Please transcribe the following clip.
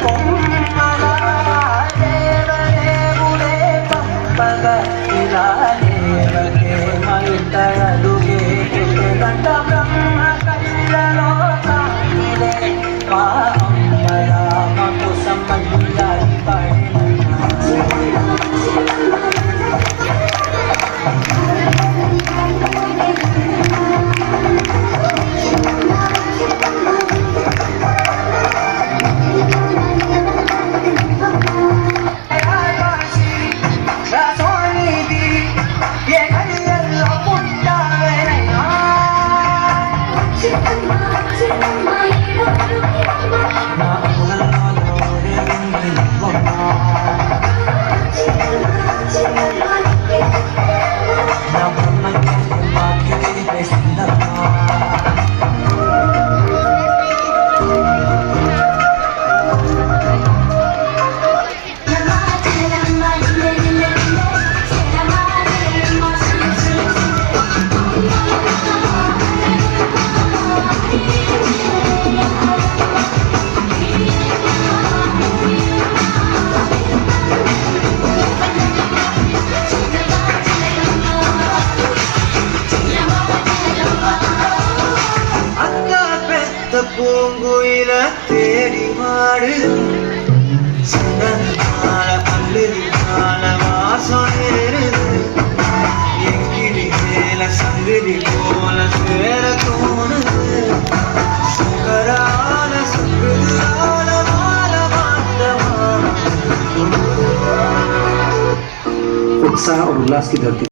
కొమ్మలా దేవదేవుడే పంపగా ఇలా దేవతే మైతడుగే గంట బ్రహ్మ కళ్ళలో తాకిలే మా అమ్మరామకు సంబంధాలు பூங்குயில தேடி மாடுது சங்கனால அள்ளுதினால வாசம் ஏறுது எங்கிடி மேல சங்குதி போல சேர தோணுது சங்கரால சங்குதியால மால மாட்டமா उत्साह और उल्लास की धरती